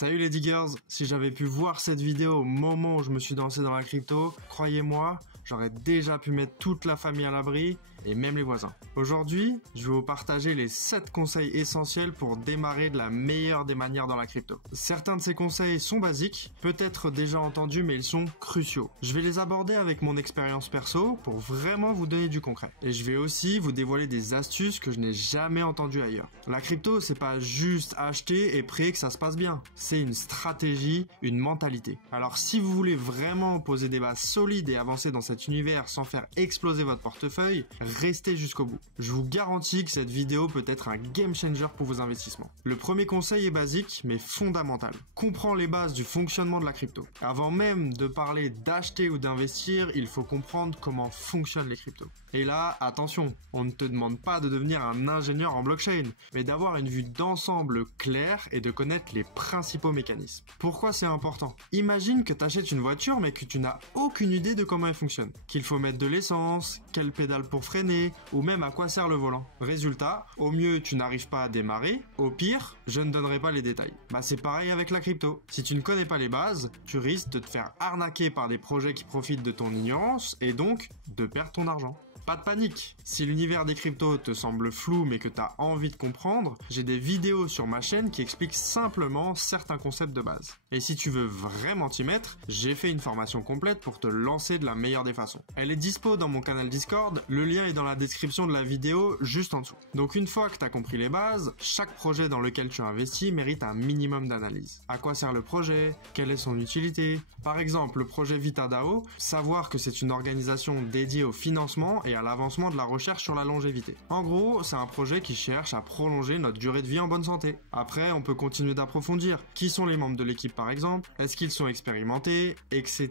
Salut les diggers, si j'avais pu voir cette vidéo au moment où je me suis lancé dans la crypto, croyez-moi, j'aurais déjà pu mettre toute la famille à l'abri et même les voisins. Aujourd'hui, je vais vous partager les 7 conseils essentiels pour démarrer de la meilleure des manières dans la crypto. Certains de ces conseils sont basiques, peut-être déjà entendus, mais ils sont cruciaux. Je vais les aborder avec mon expérience perso pour vraiment vous donner du concret. Et je vais aussi vous dévoiler des astuces que je n'ai jamais entendues ailleurs. La crypto, c'est pas juste acheter et prier que ça se passe bien. C'est une stratégie, une mentalité. Alors si vous voulez vraiment poser des bases solides et avancer dans cet univers sans faire exploser votre portefeuille, restez jusqu'au bout. Je vous garantis que cette vidéo peut être un game changer pour vos investissements. Le premier conseil est basique mais fondamental. Comprends les bases du fonctionnement de la crypto. Avant même de parler d'acheter ou d'investir, il faut comprendre comment fonctionnent les cryptos. Et là, attention, on ne te demande pas de devenir un ingénieur en blockchain, mais d'avoir une vue d'ensemble claire et de connaître les principaux mécanismes. Pourquoi c'est important? Imagine que tu achètes une voiture mais que tu n'as aucune idée de comment elle fonctionne. Qu'il faut mettre de l'essence, quelle pédale pour freiner, ou même à quoi sert le volant. Résultat, au mieux tu n'arrives pas à démarrer, au pire, je ne donnerai pas les détails. Bah c'est pareil avec la crypto. Si tu ne connais pas les bases, tu risques de te faire arnaquer par des projets qui profitent de ton ignorance et donc de perdre ton argent. Pas de panique, si l'univers des cryptos te semble flou mais que tu as envie de comprendre, j'ai des vidéos sur ma chaîne qui expliquent simplement certains concepts de base. Et si tu veux vraiment t'y mettre, j'ai fait une formation complète pour te lancer de la meilleure des façons. Elle est dispo dans mon canal Discord, le lien est dans la description de la vidéo juste en dessous. Donc une fois que tu as compris les bases, chaque projet dans lequel tu investis mérite un minimum d'analyse. À quoi sert le projet? Quelle est son utilité? Par exemple, le projet VitaDAO, savoir que c'est une organisation dédiée au financement et à l'avancement de la recherche sur la longévité. En gros, c'est un projet qui cherche à prolonger notre durée de vie en bonne santé. Après, on peut continuer d'approfondir. Qui sont les membres de l'équipe par exemple? Est-ce qu'ils sont expérimentés? Etc.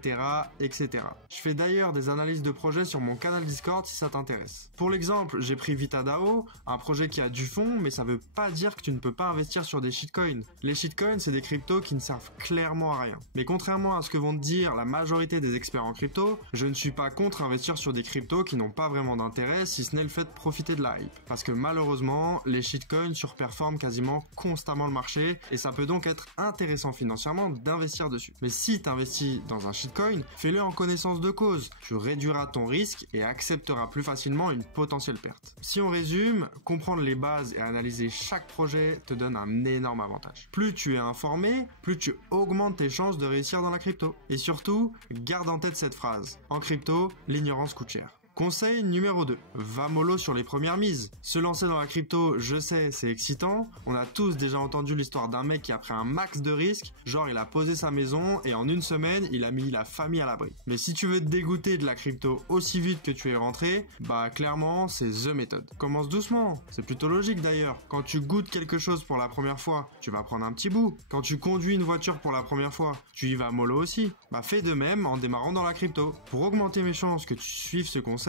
etc. Je fais d'ailleurs des analyses de projets sur mon canal Discord si ça t'intéresse. Pour l'exemple, j'ai pris VitaDAO, un projet qui a du fond, mais ça veut pas dire que tu ne peux pas investir sur des shitcoins. Les shitcoins, c'est des cryptos qui ne servent clairement à rien. Mais contrairement à ce que vont te dire la majorité des experts en crypto, je ne suis pas contre investir sur des cryptos qui n'ont pas vraiment d'intérêt si ce n'est le fait de profiter de la hype. Parce que malheureusement, les shitcoins surperforment quasiment constamment le marché et ça peut donc être intéressant financièrement d'investir dessus. Mais si tu investis dans un shitcoin, fais-le en connaissance de cause. Tu réduiras ton risque et accepteras plus facilement une potentielle perte. Si on résume, comprendre les bases et analyser chaque projet te donne un énorme avantage. Plus tu es informé, plus tu augmentes tes chances de réussir dans la crypto. Et surtout, garde en tête cette phrase. En crypto, l'ignorance coûte cher. Conseil numéro 2. Va mollo sur les premières mises. Se lancer dans la crypto, je sais, c'est excitant. On a tous déjà entendu l'histoire d'un mec qui a pris un max de risques, genre il a posé sa maison et en une semaine, il a mis la famille à l'abri. Mais si tu veux te dégoûter de la crypto aussi vite que tu es rentré, bah clairement, c'est the méthode. Commence doucement, c'est plutôt logique d'ailleurs. Quand tu goûtes quelque chose pour la première fois, tu vas prendre un petit bout. Quand tu conduis une voiture pour la première fois, tu y vas mollo aussi. Bah fais de même en démarrant dans la crypto. Pour augmenter mes chances que tu suives ce conseil,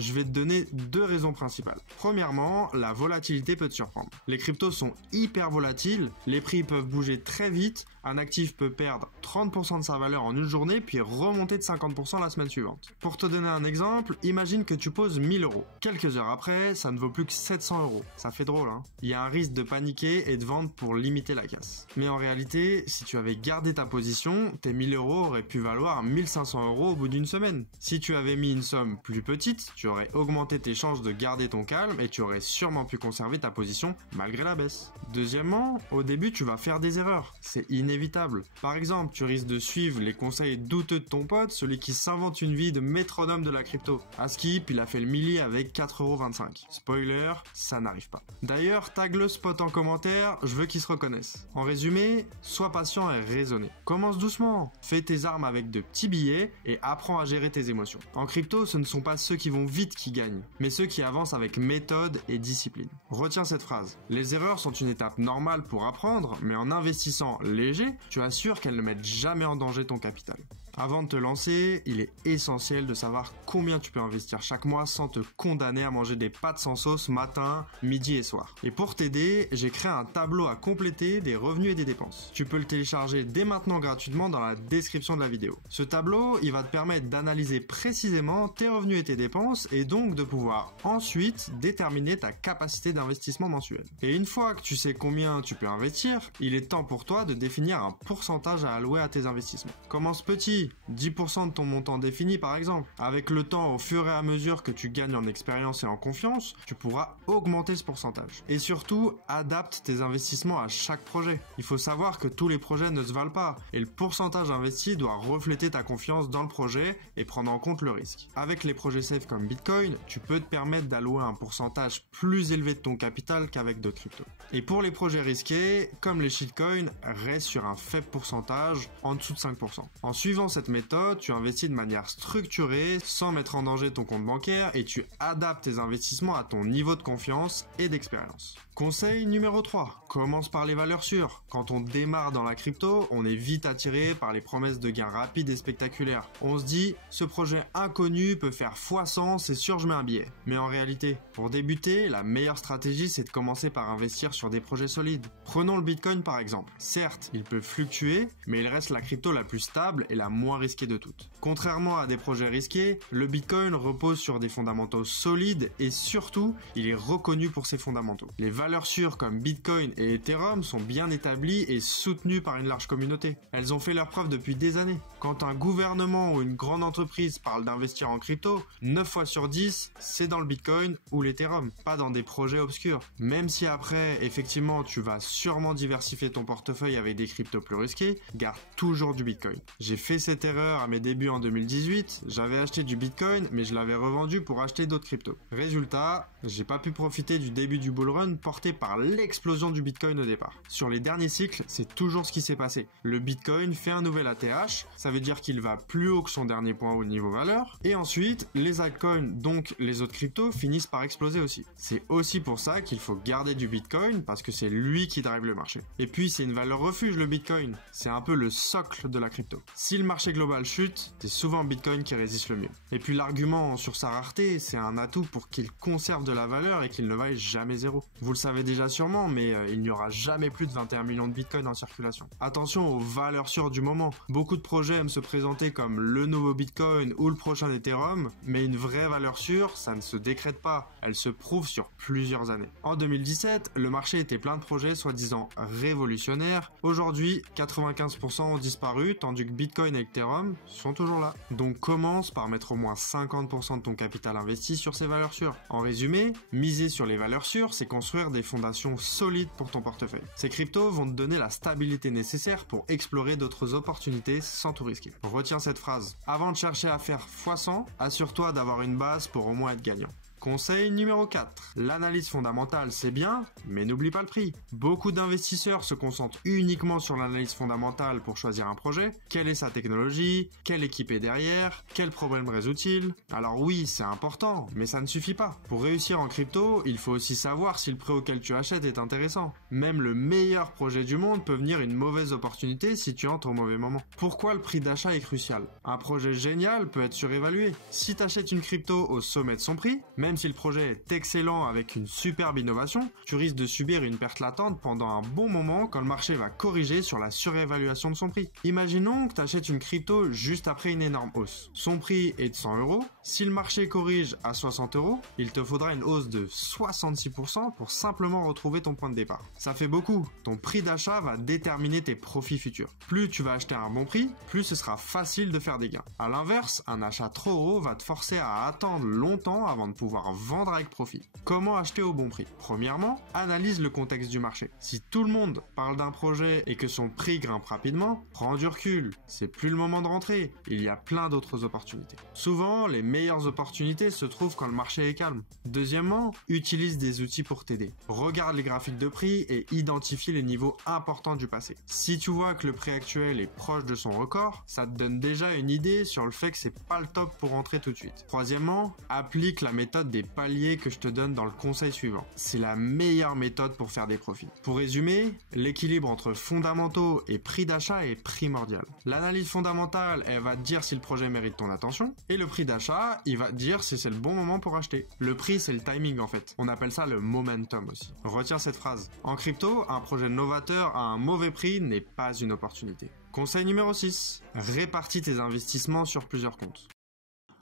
je vais te donner 2 raisons principales. Premièrement, la volatilité peut te surprendre. Les cryptos sont hyper volatiles, les prix peuvent bouger très vite, un actif peut perdre 30% de sa valeur en une journée puis remonter de 50% la semaine suivante. Pour te donner un exemple, imagine que tu poses 1000 €. Quelques heures après, ça ne vaut plus que 700 €. Ça fait drôle, hein? Il y a un risque de paniquer et de vendre pour limiter la casse. Mais en réalité, si tu avais gardé ta position, tes 1000 € auraient pu valoir 1500 € au bout d'une semaine. Si tu avais mis une somme plus petite, tu aurais augmenté tes chances de garder ton calme et tu aurais sûrement pu conserver ta position malgré la baisse. Deuxièmement, au début, tu vas faire des erreurs. C'est inévitable. Par exemple, tu risques de suivre les conseils douteux de ton pote, celui qui s'invente une vie de métronome de la crypto. À Skip, il a fait le millier avec 4,25 €. Spoiler, ça n'arrive pas. D'ailleurs, tag le spot en commentaire, je veux qu'il se reconnaisse. En résumé, sois patient et raisonné. Commence doucement, fais tes armes avec de petits billets et apprends à gérer tes émotions. En crypto, ce ne sont pas ceux qui vont vite qui gagnent, mais ceux qui avancent avec méthode et discipline. Retiens cette phrase. Les erreurs sont une étape normale pour apprendre, mais en investissant léger, tu assures qu'elles ne mettent jamais en danger ton capital. Avant de te lancer, il est essentiel de savoir combien tu peux investir chaque mois sans te condamner à manger des pâtes sans sauce matin, midi et soir. Et pour t'aider, j'ai créé un tableau à compléter des revenus et des dépenses. Tu peux le télécharger dès maintenant gratuitement dans la description de la vidéo. Ce tableau, il va te permettre d'analyser précisément tes revenus et tes dépenses et donc de pouvoir ensuite déterminer ta capacité d'investissement mensuel. Et une fois que tu sais combien tu peux investir, il est temps pour toi de définir un pourcentage à allouer à tes investissements. Commence petit, 10% de ton montant défini par exemple. Avec le temps, au fur et à mesure que tu gagnes en expérience et en confiance, tu pourras augmenter ce pourcentage. Et surtout, adapte tes investissements à chaque projet. Il faut savoir que tous les projets ne se valent pas et le pourcentage investi doit refléter ta confiance dans le projet et prendre en compte le risque. Avec les projets safe comme Bitcoin, tu peux te permettre d'allouer un pourcentage plus élevé de ton capital qu'avec d'autres cryptos. Et pour les projets risqués, comme les shitcoins, reste sur un faible pourcentage, en dessous de 5%. En suivant cette méthode, tu investis de manière structurée, sans mettre en danger ton compte bancaire et tu adaptes tes investissements à ton niveau de confiance et d'expérience. Conseil numéro 3. Commence par les valeurs sûres. Quand on démarre dans la crypto, on est vite attiré par les promesses de gains rapides et spectaculaires. On se dit, ce projet inconnu peut faire x100, c'est sûr je mets un billet. Mais en réalité, pour débuter, la meilleure stratégie c'est de commencer par investir sur des projets solides. Prenons le Bitcoin par exemple. Certes, il peut fluctuer, mais il reste la crypto la plus stable et la moins risquée de toutes. Contrairement à des projets risqués, le Bitcoin repose sur des fondamentaux solides et surtout, il est reconnu pour ses fondamentaux. Les valeurs sûres comme Bitcoin et Ethereum sont bien établies et soutenues par une large communauté. Elles ont fait leurs preuves depuis des années. Quand un gouvernement ou une grande entreprise parle d'investir en crypto, 9 fois sur 10, c'est dans le Bitcoin ou l'Ethereum, pas dans des projets obscurs. Même si après, effectivement, tu vas sûrement diversifier ton portefeuille avec des cryptos plus risqués, garde toujours du Bitcoin. J'ai fait cette erreur à mes débuts en 2018, j'avais acheté du Bitcoin, mais je l'avais revendu pour acheter d'autres cryptos. Résultat, j'ai pas pu profiter du début du bull run porté par l'explosion du Bitcoin au départ. Sur les derniers cycles, c'est toujours ce qui s'est passé. Le Bitcoin fait un nouvel ATH, ça veut dire qu'il va plus haut que son dernier point au niveau valeur, et ensuite, les altcoins, donc les autres cryptos, finissent par exploser aussi. C'est aussi pour ça qu'il faut garder du Bitcoin, parce que c'est lui qui drive le marché. Et puis, c'est une valeur refuge le Bitcoin, c'est un peu le socle de la crypto. Si le marché global chute, c'est souvent Bitcoin qui résiste le mieux. Et puis l'argument sur sa rareté, c'est un atout pour qu'il conserve de la valeur et qu'il ne vaille jamais zéro. Vous le savez déjà sûrement, mais il n'y aura jamais plus de 21 millions de Bitcoin en circulation. Attention aux valeurs sûres du moment. Beaucoup de projets aiment se présenter comme le nouveau Bitcoin ou le prochain Ethereum, mais une vraie valeur sûre, ça ne se décrète pas. Elle se prouve sur plusieurs années. En 2017, le marché était plein de projets soi-disant révolutionnaires. Aujourd'hui, 95% ont disparu, tandis que Bitcoin et Ethereum sont toujours là. Donc commence par mettre au moins 50% de ton capital investi sur ces valeurs sûres. En résumé, miser sur les valeurs sûres, c'est construire des fondations solides pour ton portefeuille. Ces cryptos vont te donner la stabilité nécessaire pour explorer d'autres opportunités sans tout risquer. Retiens cette phrase. Avant de chercher à faire x100, assure-toi d'avoir une base pour au moins être gagnant. Conseil numéro 4. L'analyse fondamentale, c'est bien, mais n'oublie pas le prix. Beaucoup d'investisseurs se concentrent uniquement sur l'analyse fondamentale pour choisir un projet. Quelle est sa technologie? Quelle équipe est derrière? Quel problème résout-il? Alors oui, c'est important, mais ça ne suffit pas. Pour réussir en crypto, il faut aussi savoir si le prix auquel tu achètes est intéressant. Même le meilleur projet du monde peut venir une mauvaise opportunité si tu entres au mauvais moment. Pourquoi le prix d'achat est crucial? Un projet génial peut être surévalué. Si tu achètes une crypto au sommet de son prix, même si le projet est excellent avec une superbe innovation, tu risques de subir une perte latente pendant un bon moment quand le marché va corriger sur la surévaluation de son prix. Imaginons que tu achètes une crypto juste après une énorme hausse. Son prix est de 100 €. Si le marché corrige à 60 €, il te faudra une hausse de 66% pour simplement retrouver ton point de départ. Ça fait beaucoup. Ton prix d'achat va déterminer tes profits futurs. Plus tu vas acheter à un bon prix, plus ce sera facile de faire des gains. À l'inverse, un achat trop haut va te forcer à attendre longtemps avant de pouvoir vendre avec profit. Comment acheter au bon prix? Premièrement, analyse le contexte du marché. Si tout le monde parle d'un projet et que son prix grimpe rapidement, prends du recul. C'est plus le moment de rentrer. Il y a plein d'autres opportunités. Souvent, les meilleures opportunités se trouvent quand le marché est calme. Deuxièmement, utilise des outils pour t'aider. Regarde les graphiques de prix et identifie les niveaux importants du passé. Si tu vois que le prix actuel est proche de son record, ça te donne déjà une idée sur le fait que c'est pas le top pour rentrer tout de suite. Troisièmement, applique la méthode méthode des paliers que je te donne dans le conseil suivant. C'est la meilleure méthode pour faire des profits. Pour résumer, l'équilibre entre fondamentaux et prix d'achat est primordial. L'analyse fondamentale, elle va te dire si le projet mérite ton attention, et le prix d'achat, il va te dire si c'est le bon moment pour acheter. Le prix, c'est le timing en fait. On appelle ça le momentum aussi. Retiens cette phrase. En crypto, un projet novateur à un mauvais prix n'est pas une opportunité. Conseil numéro 6. Répartis tes investissements sur plusieurs comptes.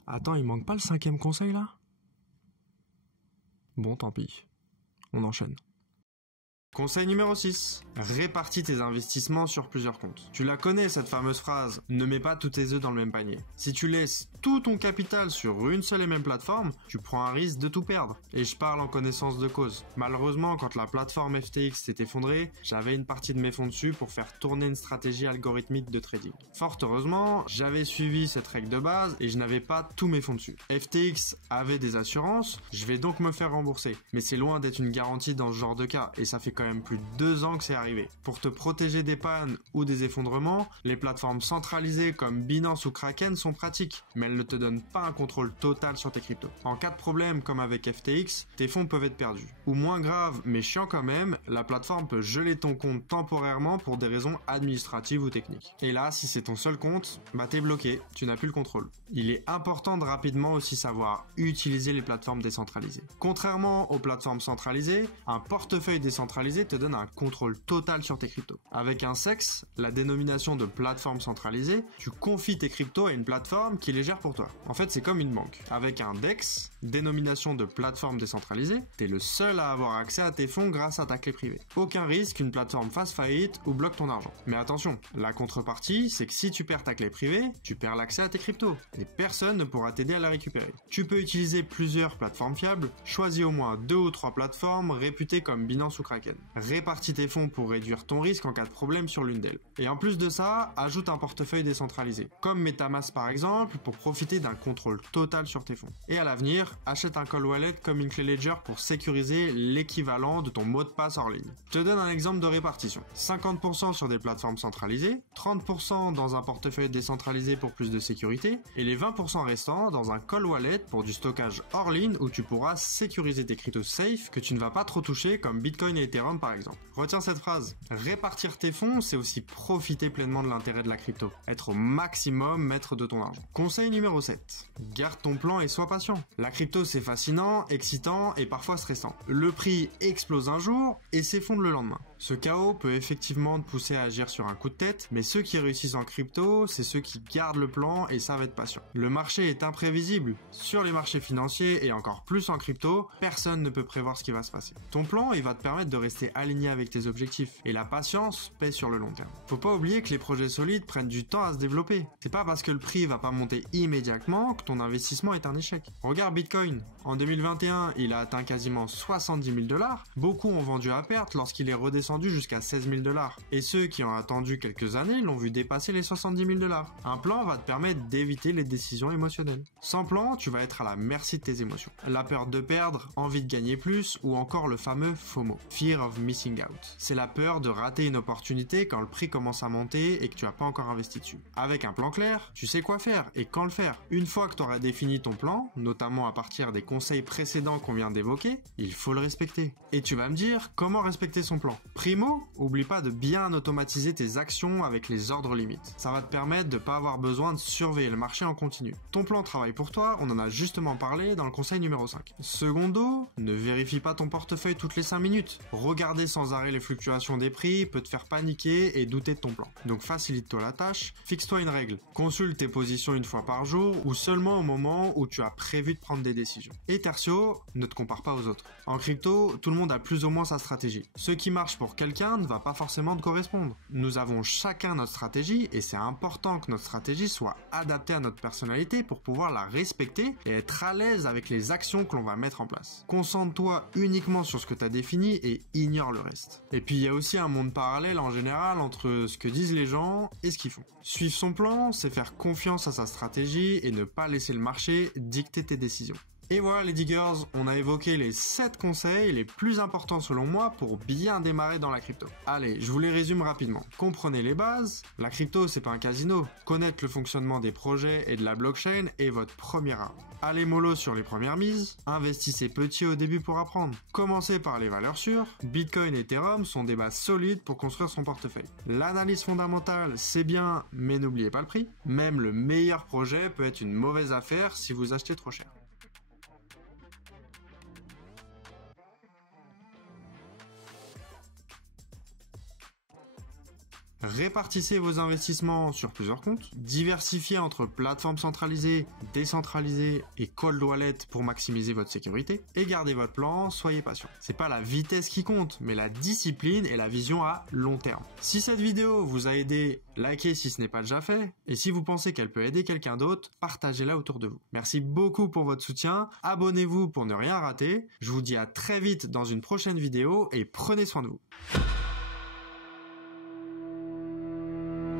Attends, il manque pas le 5e conseil là? Bon, tant pis. On enchaîne. Conseil numéro 6. Répartis tes investissements sur plusieurs comptes. Tu la connais cette fameuse phrase, ne mets pas tous tes œufs dans le même panier. Si tu laisses tout ton capital sur une seule et même plateforme, tu prends un risque de tout perdre. Et je parle en connaissance de cause. Malheureusement, quand la plateforme FTX s'est effondrée, j'avais une partie de mes fonds dessus pour faire tourner une stratégie algorithmique de trading. Fort heureusement, j'avais suivi cette règle de base et je n'avais pas tous mes fonds dessus. FTX avait des assurances, je vais donc me faire rembourser. Mais c'est loin d'être une garantie dans ce genre de cas et ça fait quand même plus de 2 ans que c'est arrivé. Pour te protéger des pannes ou des effondrements, les plateformes centralisées comme Binance ou Kraken sont pratiques, mais elles ne te donnent pas un contrôle total sur tes cryptos. En cas de problème comme avec FTX, tes fonds peuvent être perdus. Ou moins grave mais chiant quand même, la plateforme peut geler ton compte temporairement pour des raisons administratives ou techniques. Et là, si c'est ton seul compte, bah t'es bloqué, tu n'as plus le contrôle. Il est important de rapidement aussi savoir utiliser les plateformes décentralisées. Contrairement aux plateformes centralisées, un portefeuille décentralisé te donne un contrôle total sur tes cryptos. Avec un CEX, la dénomination de plateforme centralisée, tu confies tes cryptos à une plateforme qui les gère pour toi. En fait, c'est comme une banque. Avec un DEX, dénomination de plateforme décentralisée, t'es le seul à avoir accès à tes fonds grâce à ta clé privée. Aucun risque qu'une plateforme fasse faillite ou bloque ton argent. Mais attention, la contrepartie, c'est que si tu perds ta clé privée, tu perds l'accès à tes cryptos et personne ne pourra t'aider à la récupérer. Tu peux utiliser plusieurs plateformes fiables, choisis au moins 2 ou 3 plateformes réputées comme Binance ou Kraken. Répartis tes fonds pour réduire ton risque en cas de problème sur l'une d'elles. Et en plus de ça, ajoute un portefeuille décentralisé, comme MetaMask par exemple, pour profiter d'un contrôle total sur tes fonds. Et à l'avenir, achète un cold wallet comme une clé Ledger pour sécuriser l'équivalent de ton mot de passe hors ligne. Je te donne un exemple de répartition. 50% sur des plateformes centralisées, 30% dans un portefeuille décentralisé pour plus de sécurité, et les 20% restants dans un cold wallet pour du stockage hors ligne où tu pourras sécuriser tes cryptos safe que tu ne vas pas trop toucher comme Bitcoin et Ethereum par exemple. Retiens cette phrase. Répartir tes fonds, c'est aussi profiter pleinement de l'intérêt de la crypto. Être au maximum maître de ton argent. Conseil numéro 7. Garde ton plan et sois patient. La crypto, c'est fascinant, excitant et parfois stressant. Le prix explose un jour et s'effondre le lendemain. Ce chaos peut effectivement te pousser à agir sur un coup de tête, mais ceux qui réussissent en crypto, c'est ceux qui gardent le plan et savent être patients. Le marché est imprévisible. Sur les marchés financiers et encore plus en crypto, personne ne peut prévoir ce qui va se passer. Ton plan, il va te permettre de rester aligné avec tes objectifs et la patience paie sur le long terme. Faut pas oublier que les projets solides prennent du temps à se développer. C'est pas parce que le prix va pas monter immédiatement que ton investissement est un échec. Regarde Bitcoin. En 2021, il a atteint quasiment 70 000 $. Beaucoup ont vendu à perte lorsqu'il est redescendu jusqu'à 16 000 $. Et ceux qui ont attendu quelques années l'ont vu dépasser les 70 000 $. Un plan va te permettre d'éviter les décisions émotionnelles. Sans plan, tu vas être à la merci de tes émotions. La peur de perdre, envie de gagner plus ou encore le fameux FOMO, Fear of Missing Out. C'est la peur de rater une opportunité quand le prix commence à monter et que tu n'as pas encore investi dessus. Avec un plan clair, tu sais quoi faire et quand le faire. Une fois que tu auras défini ton plan, notamment à partir des conseils précédents qu'on vient d'évoquer, il faut le respecter. Et tu vas me dire, comment respecter son plan? Primo, oublie pas de bien automatiser tes actions avec les ordres limites. Ça va te permettre de ne pas avoir besoin de surveiller le marché en continu. Ton plan travaille pour toi, on en a justement parlé dans le conseil numéro 5. Secondo, ne vérifie pas ton portefeuille toutes les 5 minutes. Regarder sans arrêt les fluctuations des prix peut te faire paniquer et douter de ton plan. Donc facilite-toi la tâche, fixe-toi une règle. Consulte tes positions une fois par jour ou seulement au moment où tu as prévu de prendre des décisions. Et tertio, ne te compare pas aux autres. En crypto, tout le monde a plus ou moins sa stratégie. Ce qui marche pour quelqu'un ne va pas forcément te correspondre. Nous avons chacun notre stratégie et c'est important que notre stratégie soit adaptée à notre personnalité pour pouvoir la respecter et être à l'aise avec les actions que l'on va mettre en place. Concentre-toi uniquement sur ce que tu as défini et ignore le reste. Et puis il y a aussi un monde parallèle en général entre ce que disent les gens et ce qu'ils font. Suivre son plan, c'est faire confiance à sa stratégie et ne pas laisser le marché dicter tes décisions. Et voilà les diggers, on a évoqué les 7 conseils les plus importants selon moi pour bien démarrer dans la crypto. Allez, je vous les résume rapidement. Comprenez les bases, la crypto c'est pas un casino. Connaître le fonctionnement des projets et de la blockchain est votre première arme. Allez mollo sur les premières mises, investissez petit au début pour apprendre. Commencez par les valeurs sûres, Bitcoin et Ethereum sont des bases solides pour construire son portefeuille. L'analyse fondamentale c'est bien, mais n'oubliez pas le prix. Même le meilleur projet peut être une mauvaise affaire si vous achetez trop cher. Répartissez vos investissements sur plusieurs comptes, diversifiez entre plateformes centralisées, décentralisées et cold wallet pour maximiser votre sécurité, et gardez votre plan, soyez patient. C'est pas la vitesse qui compte, mais la discipline et la vision à long terme. Si cette vidéo vous a aidé, likez si ce n'est pas déjà fait, et si vous pensez qu'elle peut aider quelqu'un d'autre, partagez-la autour de vous. Merci beaucoup pour votre soutien, abonnez-vous pour ne rien rater, je vous dis à très vite dans une prochaine vidéo et prenez soin de vous.